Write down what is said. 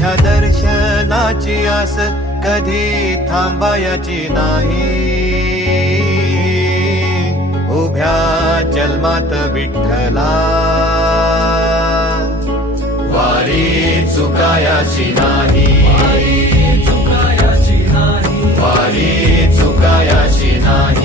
तुझ्या दर्शनाची आस कधी थांबायची नाही. उभ्या जन्मात विठ्ठला वारी चुकायाची नाही. वारी चुकायाची नाही.